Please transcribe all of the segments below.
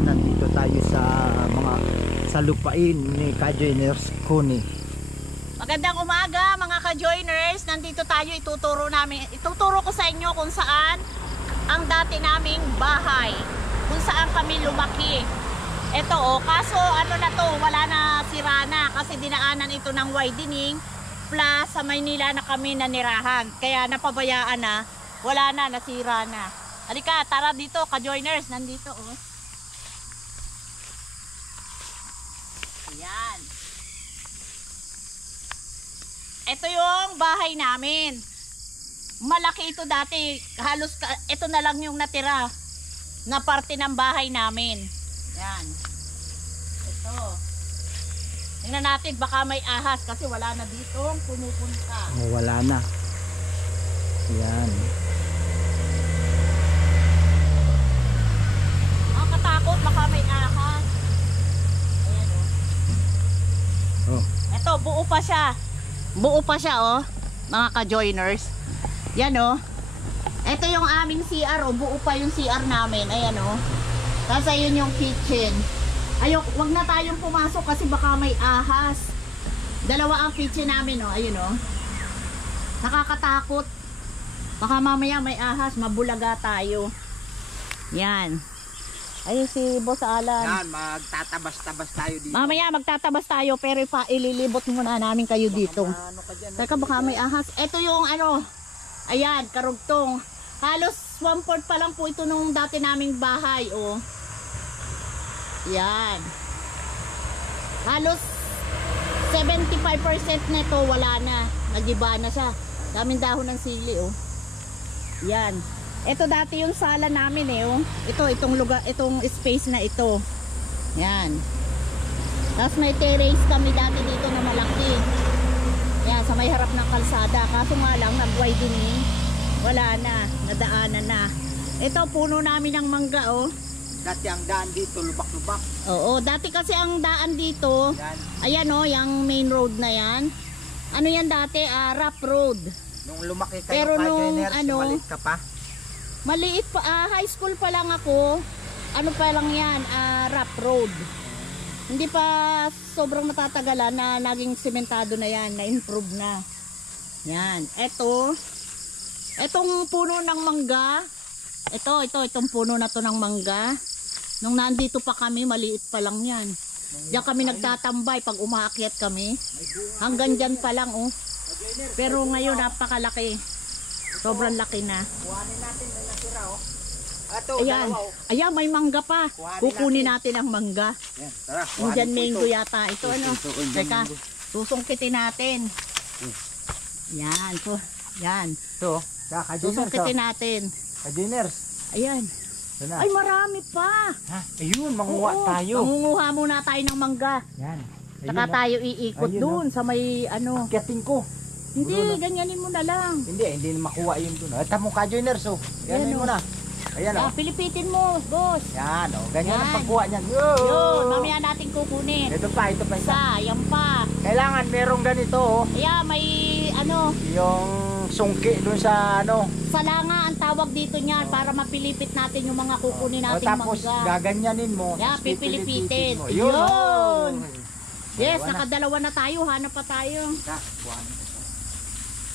Nandito tayo sa lupain ni Ka-Joiners Kuni. Magandang umaga mga Ka-Joiners. Nandito tayo, ituturo ko sa inyo kung saan ang dati naming bahay, kung saan kami lumaki. Ito kaso ano na to, wala na, sira na kasi dinaanan ito ng widening, plus sa Maynila na kami nanirahan, kaya napabayaan na, wala na, nasira na. Halika, tara dito Ka-Joiners, nandito Ayan. Ito yung bahay namin. Malaki ito dati. Halos ito na lang yung natira na parte ng bahay namin. Ayan. Ito. Tingnan natin baka may ahas kasi wala na dito pumupunta. Wala na. Ayan. Ang katakot baka may ahas. Ito, buo pa siya. Buo pa siya mga Ka-Joiners. Yan Ito yung aming CR buo pa yung CR namin. Ayan Tapos ayun yung kitchen. Wag na tayong pumasok kasi baka may ahas. Dalawa ang kitchen namin ayun Nakakatakot. Baka mamaya may ahas, mabulaga tayo. Yan. Ayun si Boss Alan. Yan, magtatabas-tabas tayo dito. Mamaya magtatabas tayo pero ililibot muna namin kayo dito. Teka baka may ahas. Ito yung ayan, karugtong. Halos 1/4 pa lang po ito nung dati naming bahay Yan. Halos 75% nito wala na. Nagiba na siya. Daming dahon ng sili Yan. Ito dati yung sala namin itong lugar, itong space na ito. Yan. Tapos may terrace kami dati dito na malaki. Yan, sa may harap ng kalsada. Kaso nga lang, nag-widening. Wala na, nadaanan na. Ito, puno namin ng mangga Dati ang daan dito, lubak-lubak. Oo, dati kasi ang daan dito, yan. Ayan yung main road na yan. Ano yan dati? Rough road. Nung lumaki kayo, pero Ka-Joiners, maliit ka pa? Maliit pa, high school pa lang ako. Ano pa lang yan, rough road. Hindi pa sobrang matatagalan na naging sementado na yan, na-improve na. Yan, etong puno ng mangga. Itong puno na to ng mangga. Nung nandito pa kami, maliit pa lang yan. Diyan kami nagtatambay pag umaakyat kami. Hanggang dyan pa lang Pero ngayon napakalaki. Sobrang laki na. Kuhanin natin na natira Ayan. Ayan, may mangga pa. Kukunin natin ang mangga. Yan, tara. Indian mango yata. Ito Teka, susungkitin natin. Yan. Yan. Ito, susungkitin natin. Ka-Joiners. Ayan. Ay, marami pa. Ayun, manguha tayo. Mangunguha muna tayo ng mangga. Yan. Saka tayo iikot doon sa may Akyatin ko. Hindi, ganyanin mo na lang. Hindi na makuha yun doon. Tamo Ka-Joiners Ganyan mo na. Ayan pilipitin mo, boss. Yan ganyan ang pagkuha niyan. Yun, mamaya natin kukunin. Ito pa isa. Yan pa. Kailangan merong ganito Ayan, may yung sungki doon sa salanga ang tawag dito niyan para mapilipit natin yung mga kukunin nating tapos mangga. gaganyanin mo. Yan, pipilipitin. Mo. Yun. Yes, nakadalawa na tayo. Hanap pa tayo.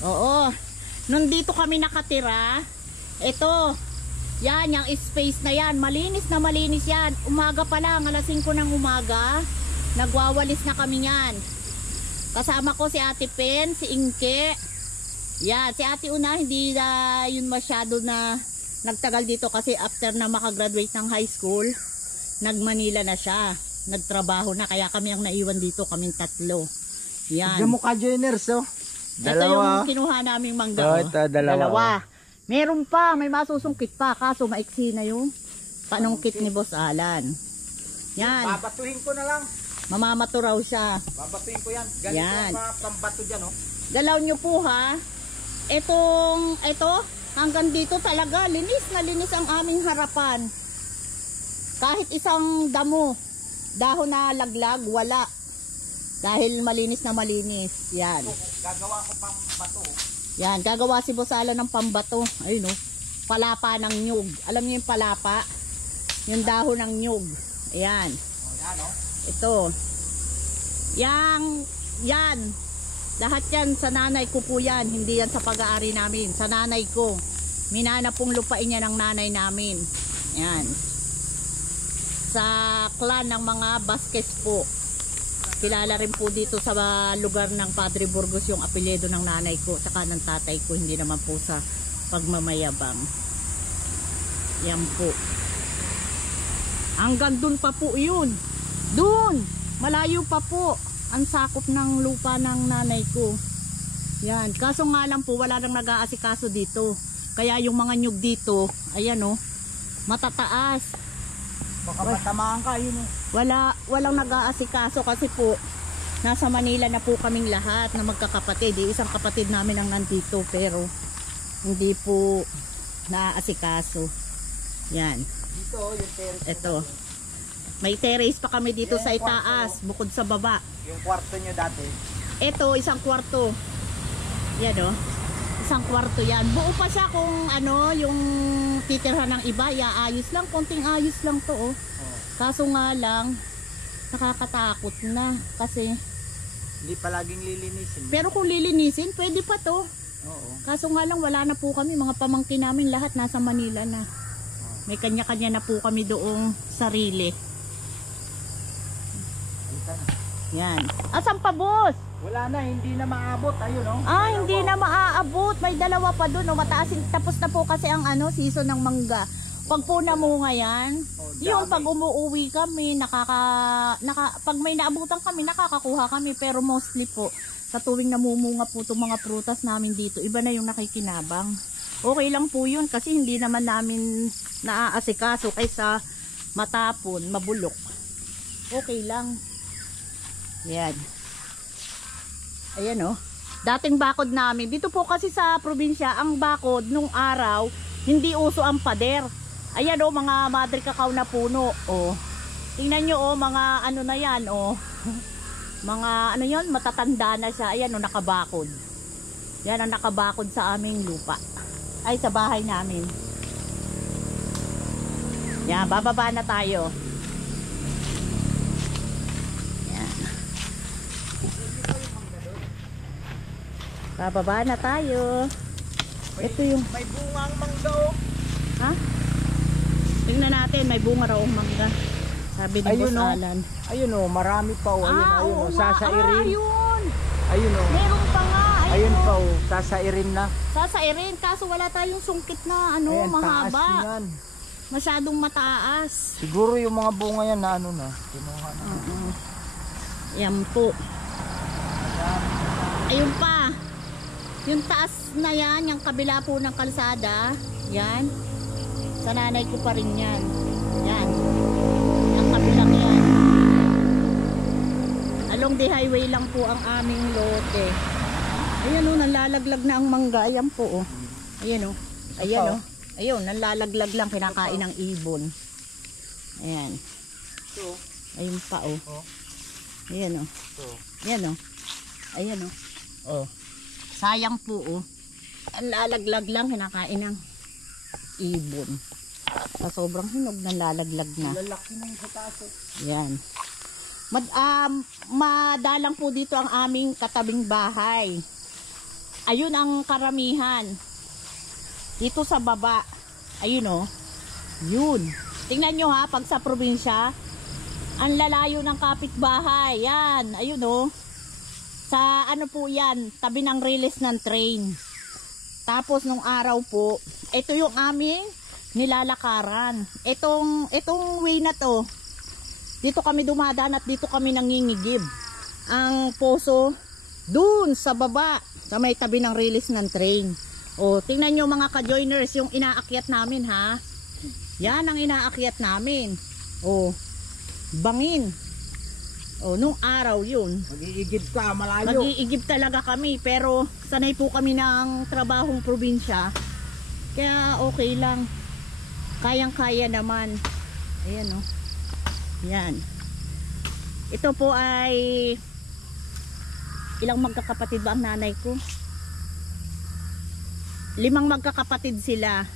Oo. Nung dito kami nakatira, ito, yan, yung space na yan, malinis na malinis yan. Umaga pa lang, alas 5 ng umaga, nagwawalis na kami yan. Kasama ko si Ate Pen, si Inke. Yan, si Ate Una, hindi na yun masyado na nagtagal dito kasi after na makagraduate ng high school, nag-Manila na siya. Nagtrabaho na, kaya kami ang naiwan dito, kaming tatlo. Yan. Diyan mo Ka-Joiners Ito yung kinuha naming mangga. Ito, dalawa. Meron pa, may masusungkit pa, kaso maiksi na yung panungkit ni Boss Alan. Yan. Babatuhin ko na lang. Mamamato raw siya. Babatuhin ko yan. Ganito yan. Mga pambato dyan Galaw nyo po ito, hanggang dito talaga, linis na linis ang aming harapan. Kahit isang damo, dahon na laglag, wala. Dahil malinis na malinis. Yan. Gagawa ko pang bato. Yan, gagawa si Boss Alan ng pambato. Ayun oh. Palapa ng nyug. Alam niyo yung palapa? Yung dahon ng nyug. Ayan. O, yan o. Ito. Yan. Lahat yan sa nanay ko po yan. Hindi yan sa pag-aari namin. Sa nanay ko. Minana pong lupain niya ng nanay namin. Yan. Sa clan ng mga Vasquez po. Kilala rin po dito sa lugar ng Padre Burgos yung apelyido ng nanay ko saka ng tatay ko, hindi naman po sa pagmamayabang. Yan po. Hanggang dun pa po yun. Dun! Malayo pa po ang sakop ng lupa ng nanay ko. Yan. Kaso nga lang po, wala nang nag-aasikaso dito. Kaya yung mga nyug dito, ayan o, matataas. Baka matamaan ka, yun o. Walang nag-aasikaso kasi po nasa Manila na po kaming lahat na magkakapatid. Isang kapatid namin ang nandito pero hindi po naaasikaso. Yan. Dito, yung terrace. Ito. May terrace pa kami dito sa itaas, bukod sa baba. Yung kwarto nyo dati. Ito, isang kwarto. Yan o. Isang kwarto yan. Buo pa siya kung ano, yung titirhan ng iba. Ayos lang, konting ayos lang to oh. Kaso nga lang, nakakatakot na kasi Hindi palaging lilinisin. pero kung lilinisin, pwede pa to. Oo. Kaso nga lang, wala na po kami. Mga pamangkin namin lahat nasa Manila na. May kanya-kanya na po kami doong sarili. Halika na. Yan. Asan pa, boss? Wala na, hindi na maabot. Ayun o. Hindi na maaabot. May dalawa pa doon. Oh. Mataas. Tapos na po kasi ang season ng mangga. Pag po namunga yan, yun, pag umuwi kami, pag may naabutan kami, nakakakuha kami. Pero mostly po, sa tuwing namumunga po itong mga prutas namin dito, iba na yung nakikinabang. Okay lang po yun kasi hindi naman namin naaasikaso kaysa matapon, mabulok. Okay lang. Yan. Ayan o. Dating bakod namin. Dito po kasi sa probinsya, ang bakod nung araw, hindi uso ang pader. Ayan o, mga madre cacao na puno. O. Tingnan nyo o, mga ano na yan o. Mga ano yun, matatanda na siya. Ayan o, nakabakod. Yan ang nakabakod sa aming lupa. Ay, sa bahay namin. Yan, bababa na tayo. Yan. Bababa na tayo. Ito yung... May bungang mangga o. Ha? Tingnan natin, may bunga raw ang mangga. Sabi ni Ayun, Boss oh. Alan. Ayun o, marami pa o. Ayun, ayun o, oo nga. sasairin. Ayun. Ayun o. Meron pa nga. Ayun oh. pa o, sasairin na. Sasairin, kaso wala tayong sungkit na ano, Ayan, taas mahaba. yan. Masyadong mataas. Siguro yung mga bunga yan na ano na. Kinuha na. Yan po. Ayun pa. Yung taas na yan, yung kabila po ng kalsada. Yan. Sa nanay ko pa rin yan. Yan. Yung kabilang yan. Along the highway lang po ang aming lote. Ayan o, nalalaglag na ang mangga. Ayan po o. Ayan o. Ayan o. Ayun, nalalaglag lang, kinakain ng ibon. Ayan. Ayun pa o. Ayan o. Ayan o. Ayan o. Oh. Sayang po o. Ang lalaglag lang, kinakain ng ibon. Sa sobrang hinog, nalalaglag na. Lalaki ng hutaso. Ayan. Madalang po dito ang aming katabing bahay. Ayun ang karamihan. Dito sa baba. Ayun o. Yun. Tingnan nyo ha, pag sa probinsya, ang lalayo ng kapitbahay. Yan. Ayun o. Sa ano po yan, tabi ng release ng train. Tapos nung araw po, ito yung aming nilalakaran. Itong way na to, dito kami dumadaan at dito kami nangingigib. Ang poso, dun sa baba, sa may tabi ng release ng train. O, tingnan nyo mga ka-joiners, yung inaakyat namin ha. Yan ang inaakyat namin. O, bangin. O, nung araw yun. Mag-iigib ka, malayo. Mag-iigib talaga kami, pero sanay po kami ng trabahong probinsya. Kaya okay lang. Kayang-kaya naman. Ayan o. Yan. Ito po ay ilang magkakapatid ba ang nanay ko? 5 magkakapatid sila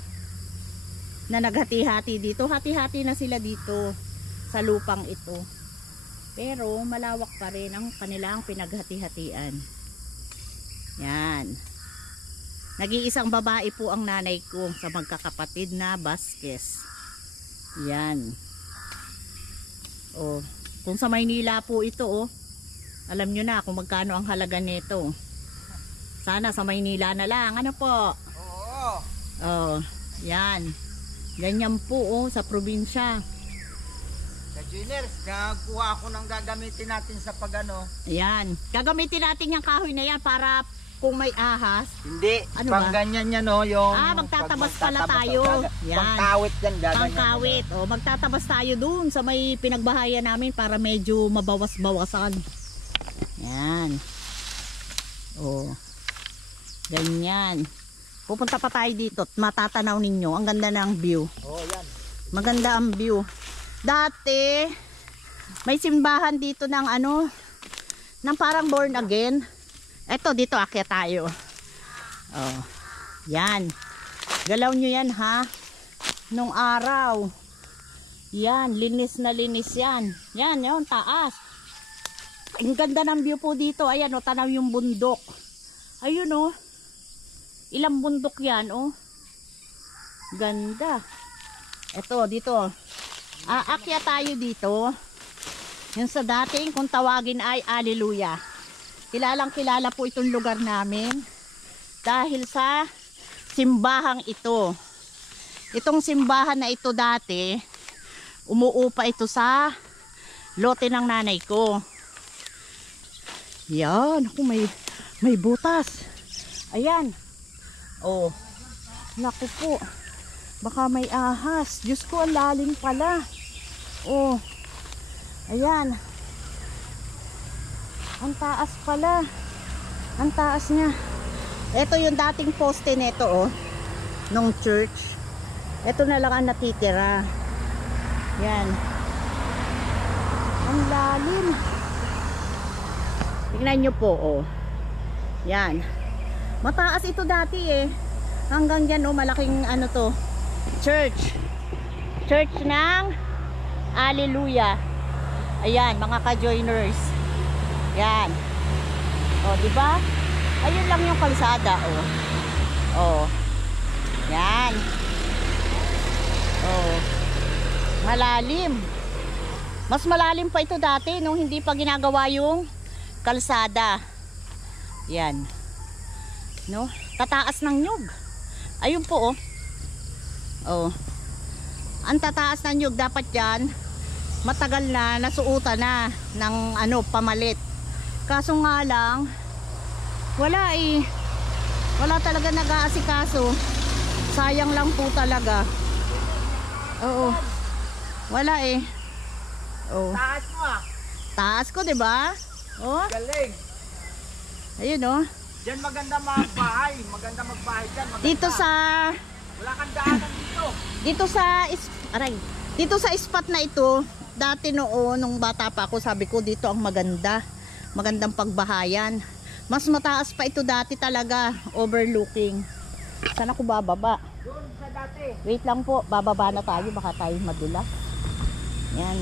na naghati-hati dito. Hati-hati na sila dito sa lupang ito. Pero malawak pa rin ang kanilang pinaghati-hatian. Yan. Nag-iisang babae po ang nanay ko sa magkakapatid na Vasquez. Yan. Oh, kung sa Maynila po ito, oh, alam nyo na kung magkano ang halaga nito. Sana sa Maynila na lang. Ano po? Oo. Oh, yan. Ganyan po, oh, sa probinsya. Sa Juniors, kuha ako ng gagamitin natin sa pagano. Ayan. Gagamitin natin yung kahoy na yan para kung may ahas. Hindi, Ano pang ba? ganyan yan o. Yung Magtatabas pala tayo. Yan. Pangkawit yan, gaganyan. Pangkawit. O, magtatabas tayo dun sa may pinagbahayan namin para medyo mabawas-bawasan. Yan. O. Ganyan. Pupunta pa tayo dito at matatanaw ninyo. Ang ganda ng view. Oh, yan. Maganda ang view. Dati, may simbahan dito ng ano, ng parang born again. Eto, dito akyat tayo. Oh, yan. Galaw nyo yan, ha? Nung araw. Yan, linis na linis yan. Yan, yun, taas. Ang ganda ng view po dito. Ayan, o, tanaw yung bundok. Ayun, o. Ilang bundok yan, o. Ganda. Eto, dito. Aakyat tayo dito. Yung sa dating, kung tawagin ay Hallelujah. Kilalang kilala po itong lugar namin dahil sa simbahang ito. Itong simbahan na ito dati, umuupa ito sa lote ng nanay ko. Yan, ako may butas. Ayan. Oh. Naku po. Baka may ahas. Diyos ko, ang lalim pala. Oh. Ayan. Ang taas pala. Ang taas niya. Ito yung dating poste nito, oh. Nung church. Ito na lang ang natitira. Yan. Ang lalim. Tingnan nyo po, oh. Yan. Mataas ito dati, eh. Hanggang dyan, oh. Malaking ano to. Church. Church ng Hallelujah. Ayan, mga ka-joiners. Yan. Oh, di ba? Ayun lang yung kalsada, oh. Oh. Yan. Oh. Malalim. Mas malalim pa ito dati nung hindi pa ginagawa yung kalsada. Yan. No? Tataas ng nyug. Ayun po, oh. Oh. Ang tataas ng nyug dapat yan matagal na nasuutan na ng ano pamalit. Kaso nga lang, wala eh. Wala talaga nag-aasikaso. Sayang lang po talaga. Oo. Wala eh. Oh. Taas mo ah. Taas ko, 'di ba? Oh. Galing. Ayun oh. Diyan maganda magbahay. Maganda magbahay diyan. Dito sa wala kang daanan dito. Dito sa spot na ito, dati noon nung bata pa ako, sabi ko dito ang maganda. Magandang pagbahayan. Mas mataas pa ito dati talaga, overlooking. Saan ako bababa? Doon sa dati. Wait lang po, bababa na tayo, baka tayo madulas. Yan.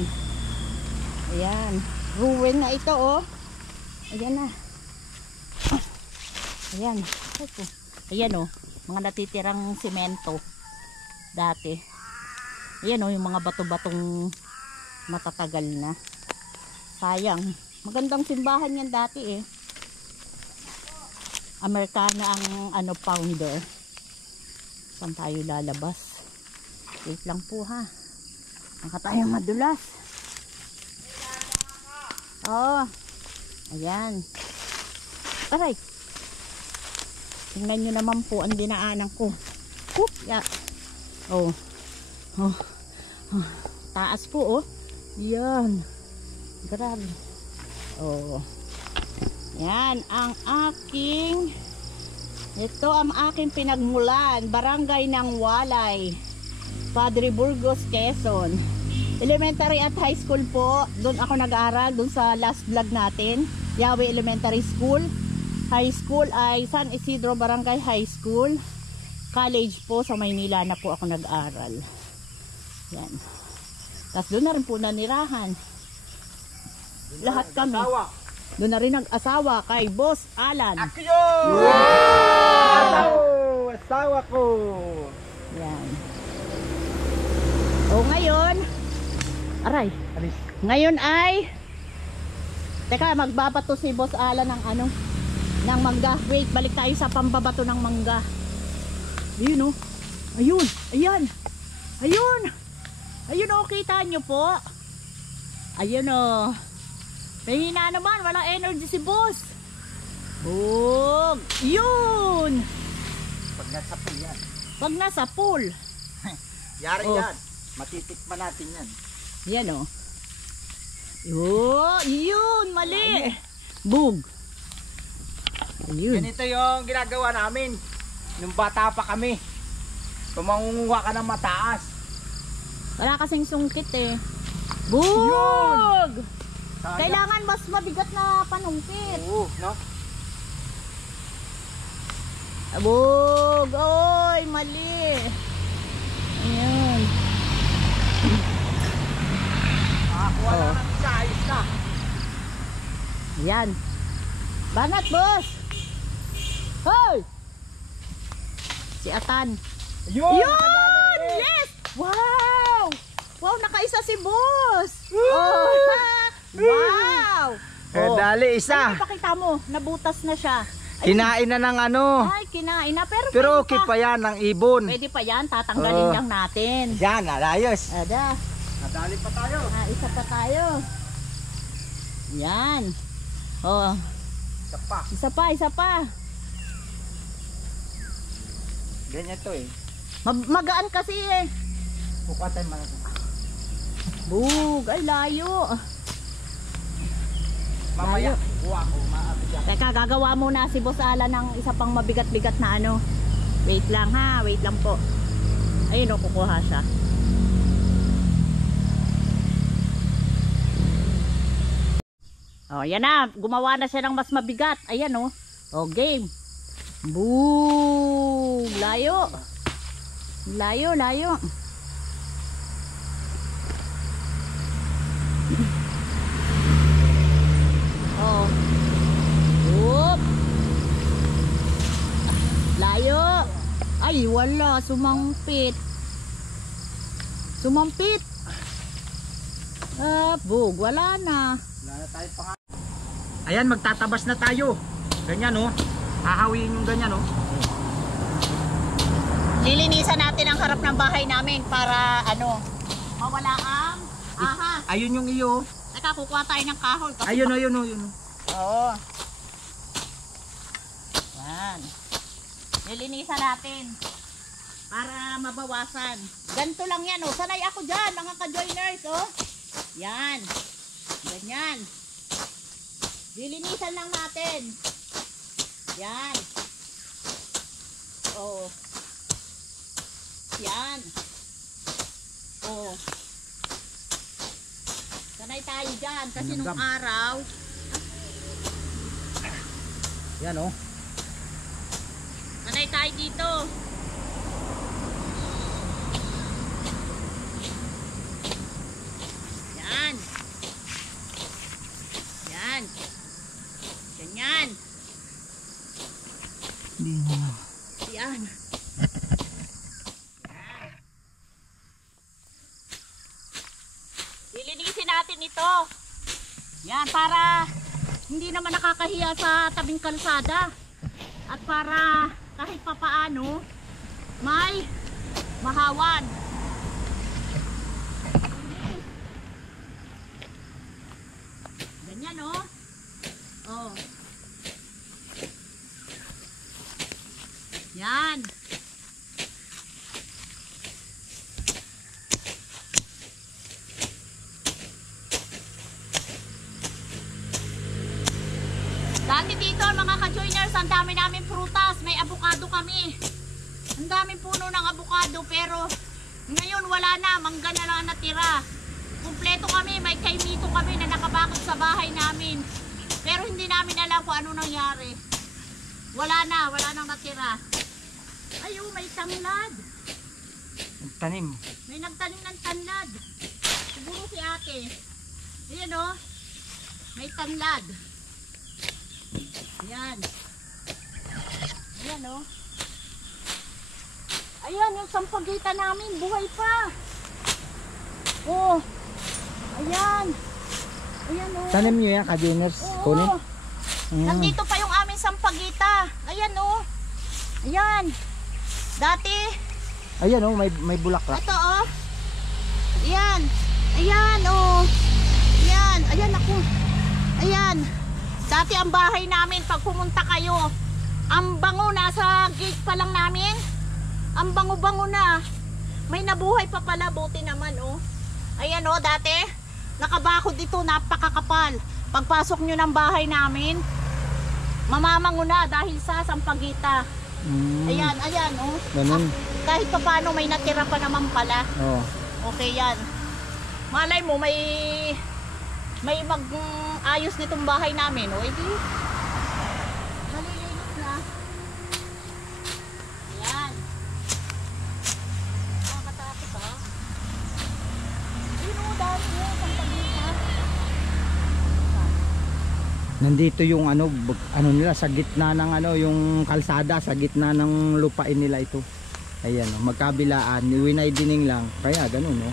Ayan. Ruin na ito, oh. Ayan na. Ayan. Ayan, oh. Mga natitirang semento. Dati. Ayan, oh, yung mga bato-batong matatagal na. Sayang. Magandang simbahan yan dati, eh. Amerikana ang ano founder. Saan tayo lalabas? Wait lang po, ha. Baka tayo madulas. Oh. Ayan. Aray. Tingnan nyo naman po ang dinaanan ko. Yeah. Oh. Oh. Oh. Taas po, oh. Yan. Grabe. Oh. Yan ang aking, ito ang aking pinagmulan, barangay ng Walay, Padre Burgos, Quezon. Elementary at high school po. Doon ako nag-aaral, doon sa last vlog natin. Yahweh Elementary School. High school ay San Isidro Barangay High School. College po sa Maynila na po ako nag-aaral. Yan. Tapos doon na rin po nanirahan. Lahat kami. Doon na rin nag-asawa kay Boss Alan. Ako yun! Wow! Asawa ko! Yan. O ngayon, aray. Ngayon ay teka, magbabato si Boss Alan ng ano, ng mangga. Wait, balik tayo sa pambabato ng mangga. Ayun oh. Ayun, ayan. Ayun. Ayun oh, kita nyo po. Ayun oh. Mahina naman, walang energy si Boss. Bug. Yun. Pag nasa pool yan. Pag nasa pool. Yari Oh. yan. Matitikman natin yan. Yan oh. Oh, yun, mali. Bug. Ayun. Ganito yung ginagawa namin. Nung bata pa kami. Kumangunguha ka ng mataas. Wala kasing sungkit eh. Bug! Kailangan mas mabigat na panungkit. Oo, no? Bug! Oy, mali. Ayan. Nakakuha na ng isa, ayos na. Ayan. Banat, Boss! Hoy! Si Atan. Yun! Yun! Nakadali. Yes! Wow! Wow, nakaisa si Boss! Oh! Wow! Dali, Ano isa. pakita mo? Nabutas na siya. Ay, Kinain na ng ano. ay, kinain na. Pero Pero pwede okay pa yan, ng ibon. Pwede pa yan. Tatanggalin Oo. lang natin. Yan, alayos. Ada. Nadali pa tayo. Isa pa tayo. Yan. Oh, Isa pa. isa pa. Ganyan to eh. Magaan kasi eh. Pukatan mo natin. Bug, ay layo. Mamaya, kuha ko, maabigyan. Teka, gagawa muna si Boss Alan ng isa pang mabigat-bigat na ano. Wait lang ha, wait lang po. Ayun o, kukuha siya. Oh, yan na. Gumawa na siya ng mas mabigat. Ayan o. Oh, game. Boom! Layo. Layo, layo. Oh. Oop. Layo. Ay, wala. Sumampit. Sumampit. Bug. Wala na. Wala na tayo pa. Ayan, magtatabas na tayo. Ganyan oh. Hahawiin yung ganyan oh. Lilinisan natin ang harap ng bahay namin para ano, mawala ang aha. Ayun yung iyo. Teka, kukuha tayo ng kahoy. Kasi Ayun oh, yun oh, yun oh. oo. Yan. Lilinisan natin para mabawasan. Ganito lang yan oh. Sanay ako dyan mga ka-joiners oh. Yan. Ganyan. Lilinisan lang natin. Yan. Oh. Yan. Oh. Sanay tayo dyan kasi nung araw. Yan oh. Sanay tayo dito. Yan. Yan. Ganyan. Yan. Lilinisin natin ito. Yan, para hindi naman nakakahiya sa tabing kalsada. At para kahit papaano may mahawan. Ganyan oh. Oh. Yan. Dati dito mga ka-joiners, ang dami namin prutas, may avocado kami. Ang daming puno ng avocado pero ngayon wala na, mangga na lang natira. kumpleto kami, may kaimito kami na nakabakod sa bahay namin. Pero hindi namin alam kung ano nangyari. Wala nang natira. Ayun, may tanglad. Tanim. May nagtanim ng tanlad. Siguro si ate. Ayan o. May tanlad. Ayan. Ayan o. Ayan yung sampagita namin. Buhay pa. Oh. Ayan. Ayan o. Tanim nyo yan, ka-Jeners. Kunin. Nandito pa yung aming sampagita. Ayan o. Ayan. Dati. Ayan oh, may bulaklak. Ito oh. Ayan. Ayan oh. Ayan. Ayan ako. Ayan. Dati ang bahay namin pag pumunta kayo, ang bango nasa gate pa lang namin. Ang bango-bango na. May nabuhay pa pala, buti naman oh. Ayan oh, dati nakabakod dito, napakakapal. Pagpasok nyo ng bahay namin, mamamango na dahil sa sampagita. Ayan, ayan oh. Ganun. Kahit pa paano may natira pa naman pala. Oh. Okay yan. Malay mo may mag-ayos nitong bahay namin. O edi malilinis na. Ayan. Nakakatakot ha. Ayun o, dami o. Sampagita. Nandito yung ano nila sa gitna ng yung kalsada, sa gitna ng lupain nila ito. Ayan oh, magkabilaan, widening lang. Kaya ganun oh.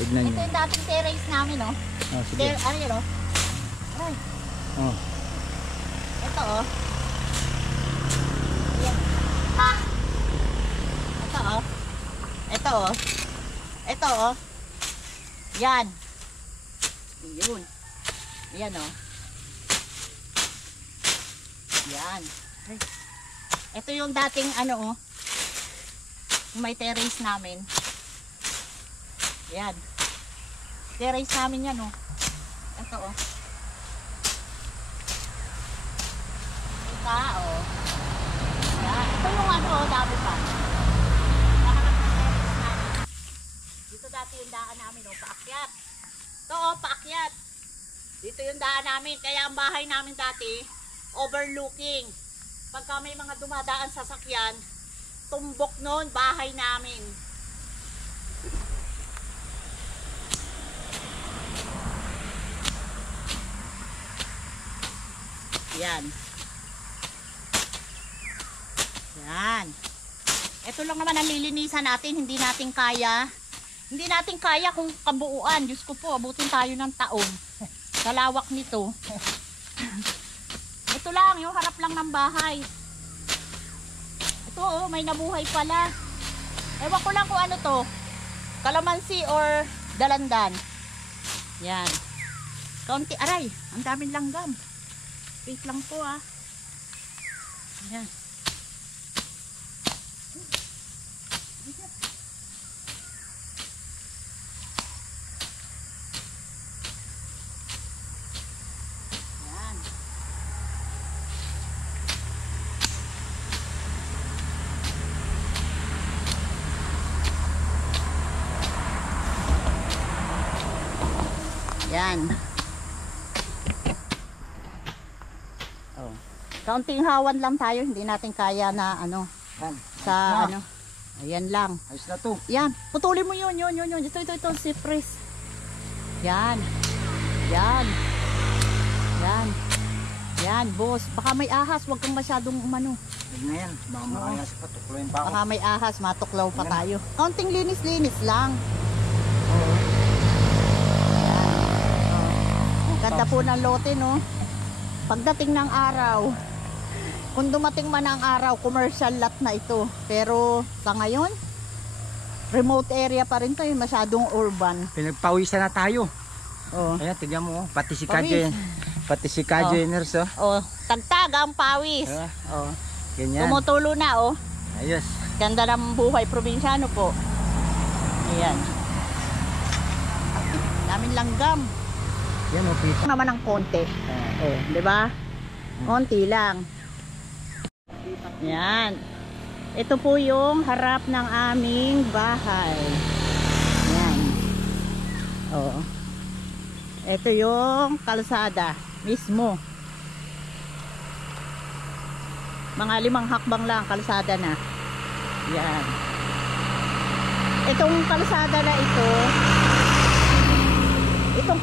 Tignan Ito niyo. yung dating terrace namin oh. Oh, sige. Ano yun oh? Ay. Oh. Ito oh. Ayan. Ah! Ito oh. Ito oh. Ito oh. Yan. Yun. Ayan oh. Yan. Ay. Ito yung dating ano oh. May terrace namin. Yan. Terrace namin yan oh. Ito oh. Ika oh. Yan. Ito yung ano oh, dami pa. Nahanap ng terrace namin. Dito dati yung daan namin oh, paakyat. Ito oh, paakyat. Dito yung daan namin. Kaya ang bahay namin dati, overlooking. Pagka may mga dumadaan sa sasakyan, tumbok noon bahay namin. Yan. Yan. Ito lang naman ang lilinisan natin, hindi natin kaya. Hindi natin kaya kung kabuuan. Diyos ko po, abutin tayo ng taon. Sa lawak nito. Ito lang, yung harap lang ng bahay. Ito oh, may nabuhay pala. Ewan ko lang kung ano to. Kalamansi or dalandan. Yan. Kaunti, aray. Ang daming langgam. Wait lang po ah. Yan. Yan. Yan. Oh. Kaunting hawan lang tayo, hindi natin kaya na ano Yan. sa Ayos na. ano. Ayan lang. Ayos na to. Yan, putulin mo yun. Ito, cypress. Yan. Yan. Yan. Yan, boss. Baka may ahas, huwag kang masyadong umano. Huwag na yan. Baka makaya sa patuklayin pa ako. Baka may ahas, matuklaw pa Yan. tayo. Kaunting linis-linis lang. Ganda po ng lote, no? Pagdating ng araw, kung dumating man ang araw, commercial lot na ito. Pero sa ngayon, remote area pa rin to, masyadong urban. Pinagpawisan na tayo. Oh. Ayan, tignan mo oh. Pati si Pawis. Kajen. Pati si Kajeners oh. Oh, tagtag ang pawis. Diba? Oh. Ganyan. Tumutulo na, oh. Ayos. Ganda ng buhay probinsyano po. Ayan. Daming langgam. Yan oh, pita. Naman ng konti. Oh, 'di ba? Konti lang. Yan. Ito po yung harap ng aming bahay. Yan. Oh. Ito yung kalsada mismo. Mga 5 hakbang lang kalsada na. Yan. Itong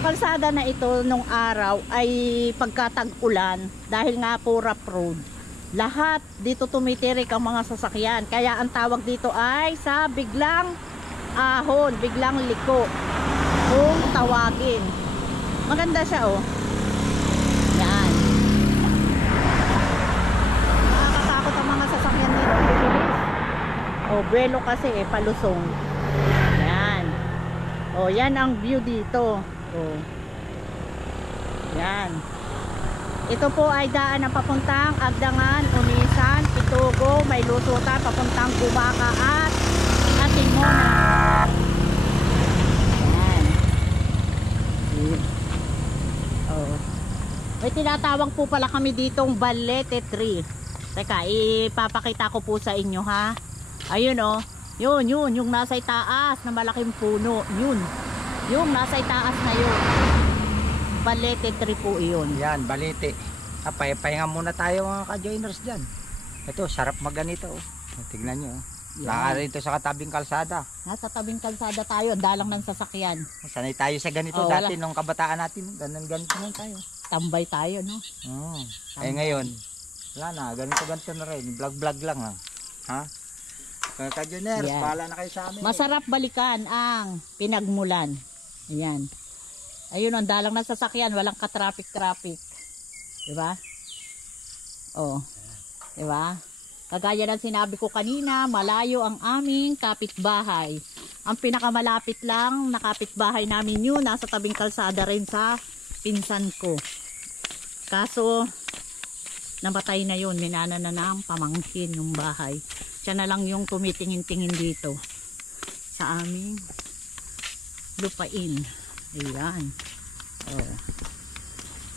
kalsada na ito nung araw ay pagkatag-ulan dahil nga po rough road. Lahat dito tumitirik ang mga sasakyan. Kaya ang tawag dito ay sa biglang ahon, biglang liko. Kung tawagin. Maganda siya oh. Yan. Nakakatakot ang mga sasakyan dito. Oh, buwelo kasi palusong. Yan. Oh, yan ang view dito. Oh. Yan. Ito po ay daan ng papuntang Agdangan, Umisan, Itugo, may lusutan papuntang Gubaca at Atimona. Yan. Oh. May tinatawag po pala kami ditong Balete Tree. Teka, ipapakita ko po sa inyo ha. Ayun oh. Yun, yung nasa itaas na malaking puno. Yun. Yung nasa itaas na yun. Balete Tree po yun. Yan, Balete. Pahinga muna tayo mga ka-joiners dyan. Ito, sarap magganito. Oh. Tignan nyo. Laka rito sa katabing kalsada. Nasa tabing kalsada tayo, dalang ng sasakyan. Sanay tayo sa ganito dati nung kabataan natin. Ganito lang tayo. Tambay tayo, no? Eh ngayon, wala na. Ganito na rin. Vlog lang lang. Ha? Kaya ka-joiners, bahala na kayo sa amin. Masarap balikan ang pinagmulan. Ayan. Ayun, ang dalang ng sasakyan. Walang ka-traffic. Diba? Oh. Diba? Kagaya ng sinabi ko kanina, malayo ang aming kapitbahay. Ang pinakamalapit lang na kapitbahay namin yun, nasa tabing kalsada rin sa pinsan ko. Kaso, namatay na yun. Minana na ng pamangkin yung bahay. Siya na lang yung tumitingin-tingin dito sa aming lupain. Ayan. Oh.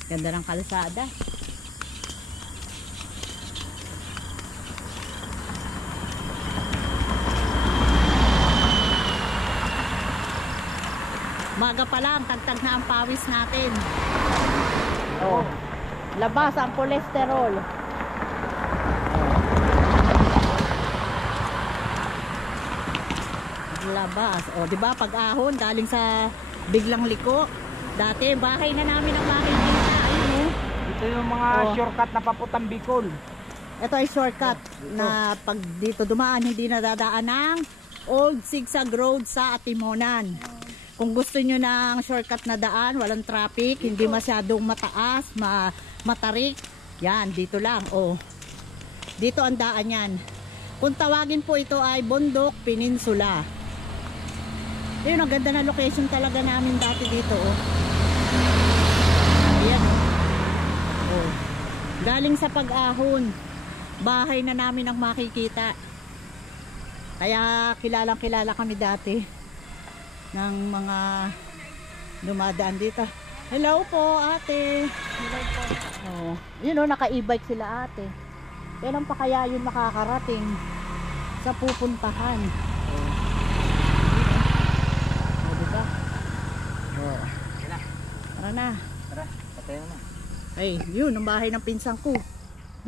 Ganda ng kalsada. Maga pa lang, tagtag na ang pawis natin. Oh. Labas ang kolesterol. Labas. Oh, 'di ba? Pag-ahon galing sa biglang liko. Dati bahay na namin ang makikita. Ayun oh. Ito yung mga shortcut na papuntang Bicol. Ito ay shortcut na pag dito dumaan hindi na dadaan ng Old Zigzag Road sa Atimonan. Kung gusto nyo ng shortcut na daan, walang traffic, hindi masyadong mataas, matarik, yan, dito lang. Oh. Dito ang daan yan. Kung tawagin po ito ay Bundok Peninsula. Ayun, ang ganda na location talaga namin dati dito. Oh. Ayan. Oh. Galing sa pag-ahon, bahay na namin ang makikita. Kaya kilala kami dati ng mga dumadaan dito. Hello po ate. Hello po. Oh, yun o, naka-e-bike sila ate. Kailan pa kaya yun makakarating sa pupuntahan? Oh, diba? Oh. Tara na. Tara, patayo na. Ay, yun ang bahay ng pinsan ko.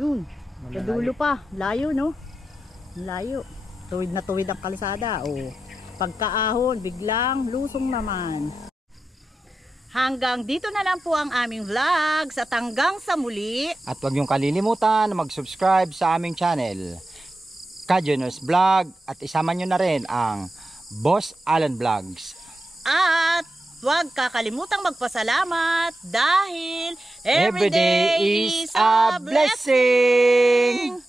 Dun. Sa dulo pa. Layo no? Layo. Tuwid na tuwid ang kalsada. Oh. Pagkaahon, biglang lusong naman. Hanggang dito na lang po ang aming vlog. At hanggang sa muli. At huwag niyong kalilimutan na mag-subscribe sa aming channel, ka-joiners Vlog. At isama nyo na rin ang Boss Alan Vlogs. At huwag kakalimutang magpasalamat dahil every day is a blessing.